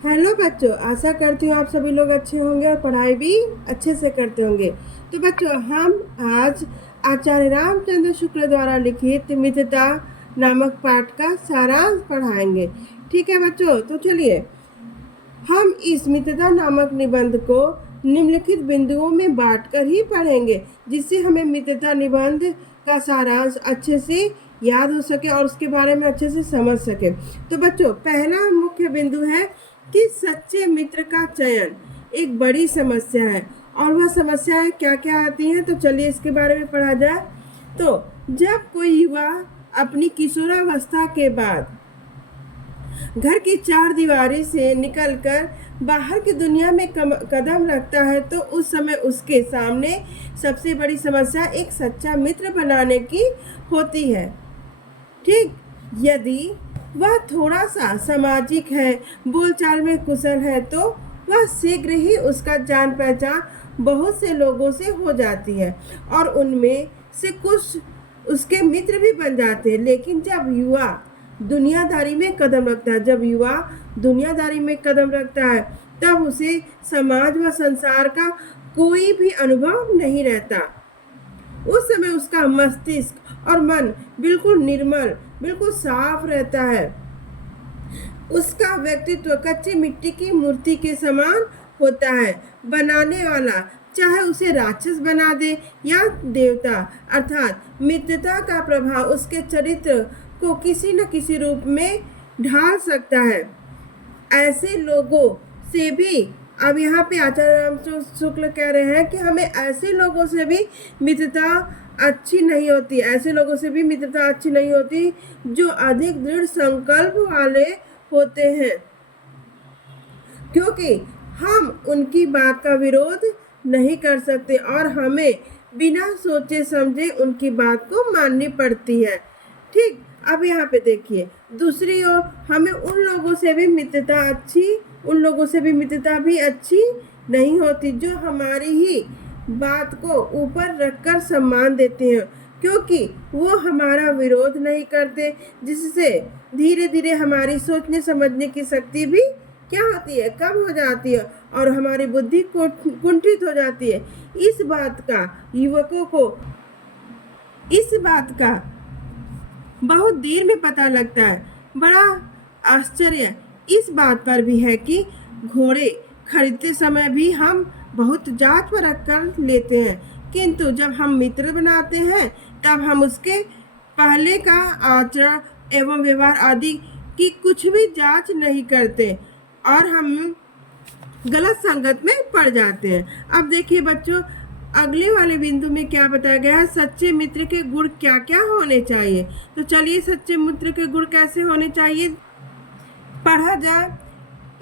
Hello बच्चों, आशा करती हूँ आप सभी लोग अच्छे होंगे और पढ़ाई भी अच्छे से करते होंगे। तो बच्चों, हम आज आचार्य रामचंद्र शुक्ल द्वारा लिखित मित्रता नामक पाठ का सारांश पढ़ाएंगे। ठीक है बच्चों, तो चलिए हम इस मित्रता नामक निबंध को निम्नलिखित बिंदुओं में बांटकर ही पढ़ेंगे, जिससे हमें मित्रता निबंध का सारांश अच्छे से याद हो सके और उसके बारे में अच्छे से समझ सके। तो बच्चों, पहला मुख्य बिंदु है कि सच्चे मित्र का चयन एक बड़ी समस्या है। और वह समस्याएं क्या क्या आती हैं, तो चलिए इसके बारे में पढ़ा जाए। तो जब कोई युवा अपनी किशोरावस्था के बाद घर की चार दीवारी से निकलकर बाहर की दुनिया में कदम रखता है, तो उस समय उसके सामने सबसे बड़ी समस्या एक सच्चा मित्र बनाने की होती है। ठीक, यदि वह थोड़ा सा सामाजिक है, बोलचाल में कुशल है, तो वह शीघ्र ही उसका जान पहचान बहुत से लोगों से हो जाती है और उनमें से कुछ उसके मित्र भी बन जाते हैं। लेकिन जब युवा दुनियादारी में कदम रखता है, तब उसे समाज व संसार का कोई भी अनुभव नहीं रहता। उस समय उसका मस्तिष्क और मन बिल्कुल निर्मल, बिल्कुल साफ रहता है। उसका व्यक्तित्व कच्ची मिट्टी की मूर्ति के समान होता है। बनाने वाला चाहे उसे राक्षस बना दे या देवता, अर्थात मित्रता का प्रभाव उसके चरित्र को किसी न किसी रूप में ढाल सकता है। ऐसे लोगों से भी, अब यहाँ पे आचार्य रामचंद्र शुक्ल कह रहे हैं कि हमें ऐसे लोगों से भी मित्रता अच्छी नहीं होती जो अधिक दृढ़ संकल्प वाले होते हैं, क्योंकि हम उनकी बात का विरोध नहीं कर सकते और हमें बिना सोचे समझे उनकी बात को माननी पड़ती है। ठीक, अब यहाँ पे देखिए, दूसरी ओर हमें उन लोगों से भी मित्रता भी अच्छी नहीं होती जो हमारी ही बात को ऊपर रखकर सम्मान देते हैं, क्योंकि वो हमारा विरोध नहीं करते, जिससे धीरे धीरे हमारी सोचने समझने की शक्ति भी क्या होती है, कम हो जाती है और हमारी बुद्धि कुंठित हो जाती है। इस बात का बहुत देर में पता लगता है। बड़ा आश्चर्य इस बात पर भी है कि घोड़े खरीदते समय भी हम बहुत जांच परख कर लेते हैं, किंतु जब हम मित्र बनाते हैं तब हम उसके पहले का आचरण एवं व्यवहार आदि की कुछ भी जांच नहीं करते और हम गलत संगत में पड़ जाते हैं। अब देखिए बच्चों, अगले वाले बिंदु में क्या बताया गया है, सच्चे मित्र के गुण क्या क्या होने चाहिए। तो चलिए सच्चे मित्र के गुण कैसे होने चाहिए पढ़ा जाए।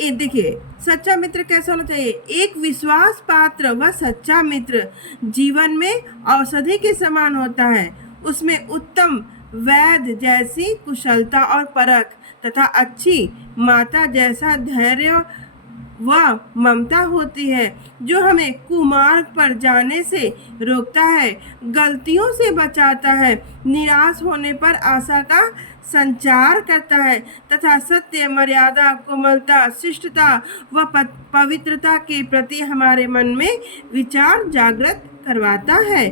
देखिए, सच्चा मित्र कैसा होना चाहिए। एक विश्वास पात्र व सच्चा मित्र जीवन में औषधि के समान होता है। उसमें उत्तम वैद्य जैसी कुशलता और परख तथा अच्छी माता जैसा धैर्य व ममता होती है, जो हमें कुमार्ग पर जाने से रोकता है, गलतियों से बचाता है, निराश होने पर आशा का संचार करता है तथा सत्य, मर्यादा, कोमलता, शिष्टता व पवित्रता के प्रति हमारे मन में विचार जागृत करवाता है।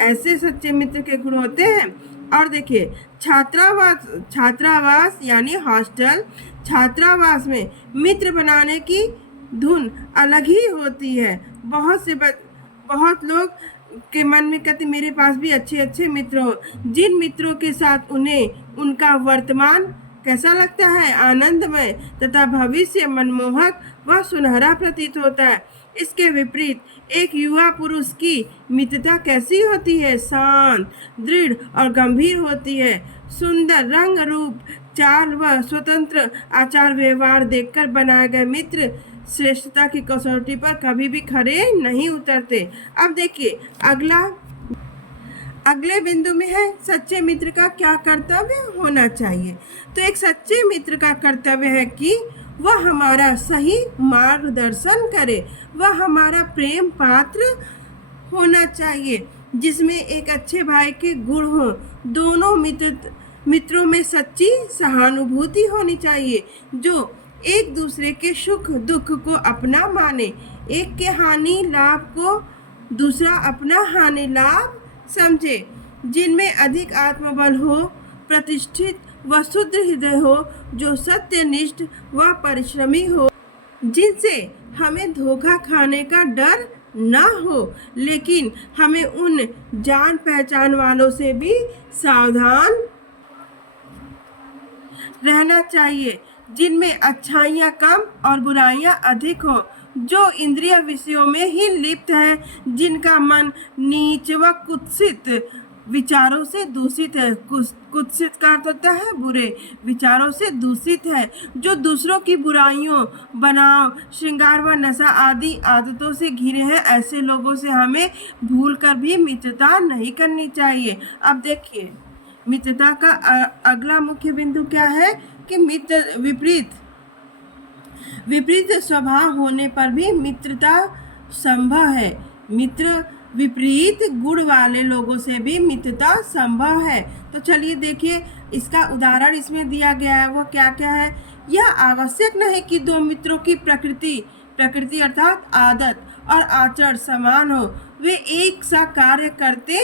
ऐसे सच्चे मित्र के गुण होते हैं। और देखिए, छात्रावास यानी हॉस्टल, छात्रावास में मित्र बनाने की धुन अलग ही होती है। बहुत लोग के मन में कहते मेरे पास भी अच्छे मित्र हो, जिन मित्रों के साथ उन्हें उनका वर्तमान कैसा लगता है, आनंदमय तथा भविष्य मनमोहक व सुनहरा प्रतीत होता है। इसके विपरीत एक युवा पुरुष की मित्रता कैसी होती है, शांत, दृढ़ और गंभीर होती है। सुंदर रंग रूप, चाल व स्वतंत्र आचार व्यवहार देखकर बनाए गए मित्र श्रेष्ठता की कसौटी पर कभी भी खरे नहीं उतरते। अब देखिए, अगले बिंदु में है सच्चे मित्र का क्या कर्तव्य होना चाहिए। तो एक सच्चे मित्र का कर्तव्य है कि वह हमारा सही मार्गदर्शन करे, वह हमारा प्रेम पात्र होना चाहिए, जिसमें एक अच्छे भाई के गुण हो। दोनों मित्रों में सच्ची सहानुभूति होनी चाहिए, जो एक दूसरे के सुख दुख को अपना माने, एक के हानि लाभ को दूसरा अपना हानि लाभ समझे, जिनमें अधिक आत्मबल हो, प्रतिष्ठित व शुद्ध हृदय हो, जो सत्यनिष्ठ व परिश्रमी हो, जिनसे हमें धोखा खाने का डर ना हो, लेकिन हमें उन जान पहचान वालों से भी सावधान रहना चाहिए जिनमें अच्छाइयाँ कम और बुराइयाँ अधिक हो, जो इंद्रिय विषयों में ही लिप्त है, जिनका मन नीच व कुत्सित विचारों से दूषित है। कुत्सित का अर्थ होता है बुरे विचारों से दूषित है, जो दूसरों की बुराइयों, बनाव, श्रृंगार व नशा आदि आदतों से घिरे हैं। ऐसे लोगों से हमें भूल कर भी मित्रता नहीं करनी चाहिए। अब देखिए, मित्रता का अगला मुख्य बिंदु क्या है कि मित्र विपरीत स्वभाव होने पर भी मित्रता संभव है। मित्र विपरीत गुण वाले लोगों से भी मित्रता संभव है। तो चलिए देखिए, इसका उदाहरण इसमें दिया गया है, वो क्या क्या है। यह आवश्यक नहीं कि दो मित्रों की प्रकृति अर्थात आदत और आचरण समान हो, वे एक सा कार्य करते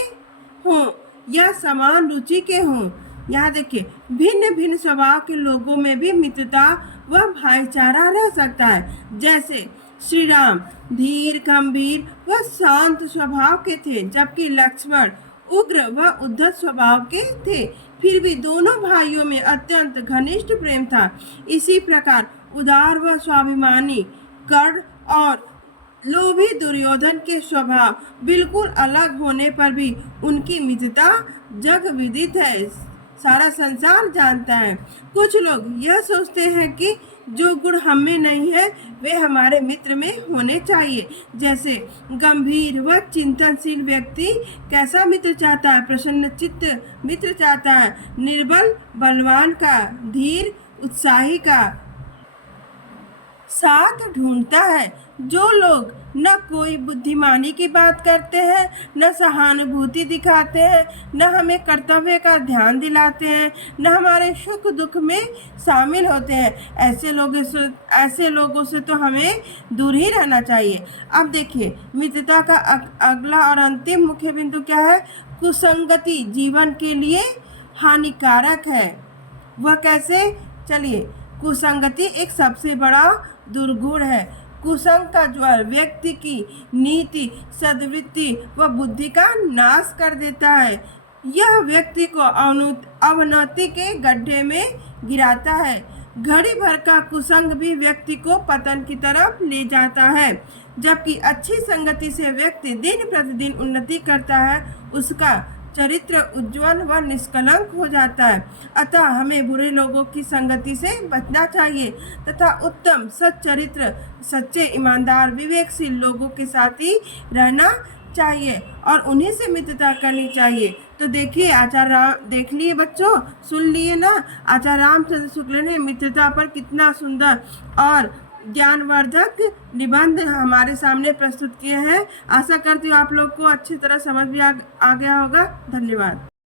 हों या समान रुचि के हों। यहाँ देखिए, भिन्न भिन्न स्वभाव के लोगों में भी मित्रता व भाईचारा रह सकता है। जैसे श्री राम धीर गंभीर व शांत स्वभाव के थे, जबकि लक्ष्मण उग्र व उद्धत स्वभाव के थे। फिर भी दोनों भाइयों में अत्यंत घनिष्ठ प्रेम था। इसी प्रकार उदार व स्वाभिमानी कर्ण और लोभी दुर्योधन के स्वभाव बिल्कुल अलग होने पर भी उनकी मित्रता जग विदित है, सारा संसार जानता है। कुछ लोग यह सोचते हैं कि जो गुण हम में नहीं है वे हमारे मित्र में होने चाहिए। जैसे गंभीर व चिंतनशील व्यक्ति कैसा मित्र चाहता है? प्रसन्न चित्त मित्र चाहता है, निर्बल बलवान का, धीर उत्साही का साथ ढूंढता है। जो लोग न कोई बुद्धिमानी की बात करते हैं, न सहानुभूति दिखाते हैं, न हमें कर्तव्य का ध्यान दिलाते हैं, न हमारे सुख दुख में शामिल होते हैं, ऐसे लोगों से तो हमें दूर ही रहना चाहिए। अब देखिए, मित्रता का अगला और अंतिम मुख्य बिंदु क्या है? कुसंगति जीवन के लिए हानिकारक है। वह कैसे? चलिए, कुसंगति एक सबसे बड़ा दुर्गुण है। कुसंग का ज्वर व्यक्ति की नीति, सद्वृत्ति व बुद्धि का नाश कर देता है। यह व्यक्ति को अवनति के गड्ढे में गिराता है। घड़ी भर का कुसंग भी व्यक्ति को पतन की तरफ ले जाता है, जबकि अच्छी संगति से व्यक्ति दिन प्रतिदिन उन्नति करता है, उसका चरित्र उज्जवल व निष्कलंक हो जाता है। अतः हमें बुरे लोगों की संगति से बचना चाहिए तथा उत्तम सच्चरित्र, सच्चे, ईमानदार, विवेकशील लोगों के साथ ही रहना चाहिए और उन्हीं से मित्रता करनी चाहिए। तो देखिए, आचार्य राम, देख लिए बच्चों, सुन लिए ना, आचार्य रामचंद्र शुक्ल ने मित्रता पर कितना सुंदर और ज्ञानवर्धक निबंध हमारे सामने प्रस्तुत किए हैं। आशा करती हूँ आप लोग को अच्छी तरह समझ भी आ गया होगा। धन्यवाद।